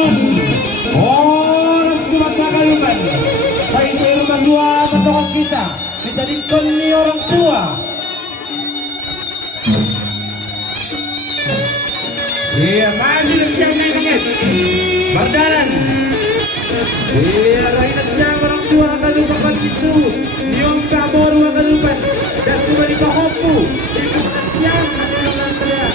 Panginoon. Oras gumagkakaluman. Sa isang magluwa matukan kita. Pinalingkon ni orang tua. Iya, maju na siyang nainangit. Bardalan. Iya, lain na siyang orang tua ang kalupang pag-isu. Yung kaboro ang kalupan. Das kembali ke Hopu. Ikut na siyang kasilang terlihat.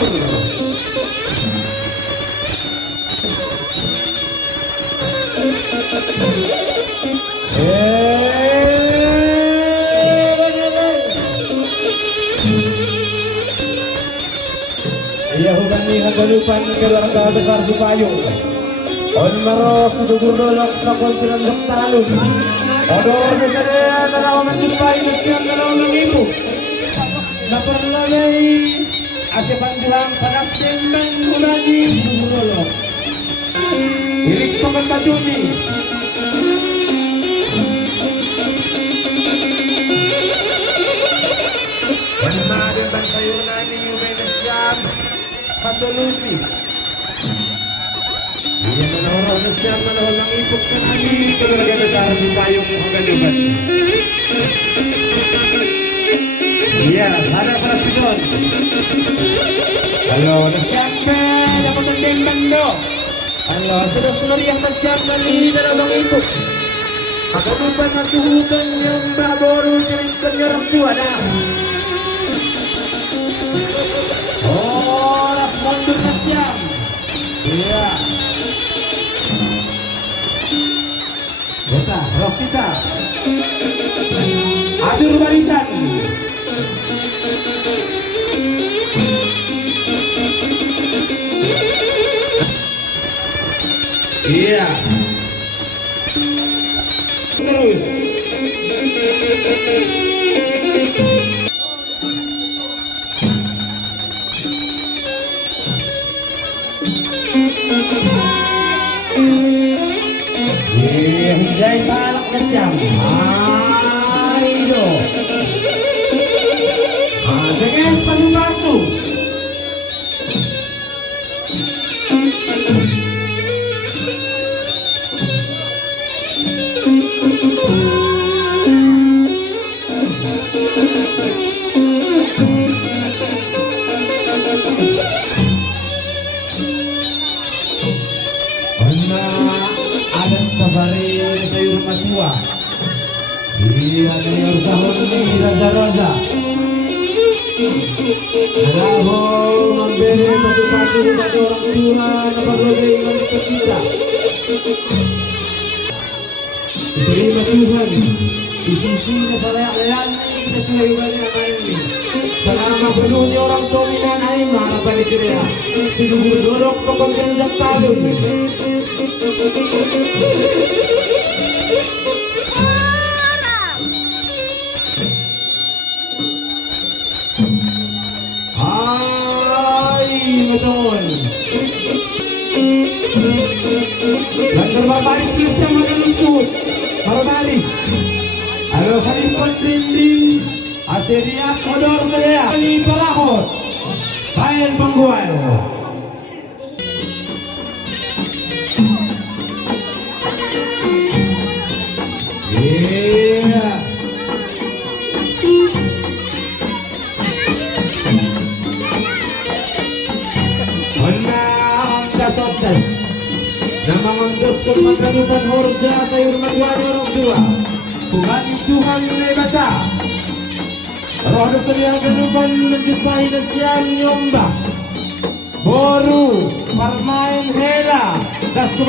Iya hubungi hagalupan keluarga besar Supayung. On maros dugurdolok sa konsilan doktalun. Odornya saya narawaman Supayung siang narawang ibu. Naparlalay asipan bilang panas demang ulani dugurdolok. Ilik paman bajuni. Panamarin bang kayo na ninyo siang patulusi. Iya menawar na siyang manawal ng ipok na nani keluarga besar Supayung ang galuban. Iya, ada para sidon. Halo, nasyampe, dapat mendembang do. Halo, sudah yang nasyam nani dalam ipok. Ako lupa na suhutan yung baboro cerita niya orang tua dah. Oras mundur na siyam. Iya. Bota, Rokita. Adur barisan. Iya. Terus. Hindai salak kecam. Ayo. Jangan sepatu basuh. Adat kabarin sayur matua. Iya, sayur sahur ni raja-raja. Alaho memberi patu-patu pada orang tua nabagai manusia kita. Terima Tuhan. Di sisinya salayan kita selayan ini. Selama penuhnya orang dominan aimah apa dikira. Sinugur dorok pokok kenjak talun. Hai betul. Dan terbaris kisah menuntut terbaris. Halo Khalifat Dinding Aseria Kodor Korea Ini Palahot Bayan Pangguan. Iya. Menang kasotas. Nama ngontos kemakanupan horja sayur maduan orang tua. Tuhan lebasa. Roh dosa yang kenupan menjumpai nasian nyombah. Boru, permain hela.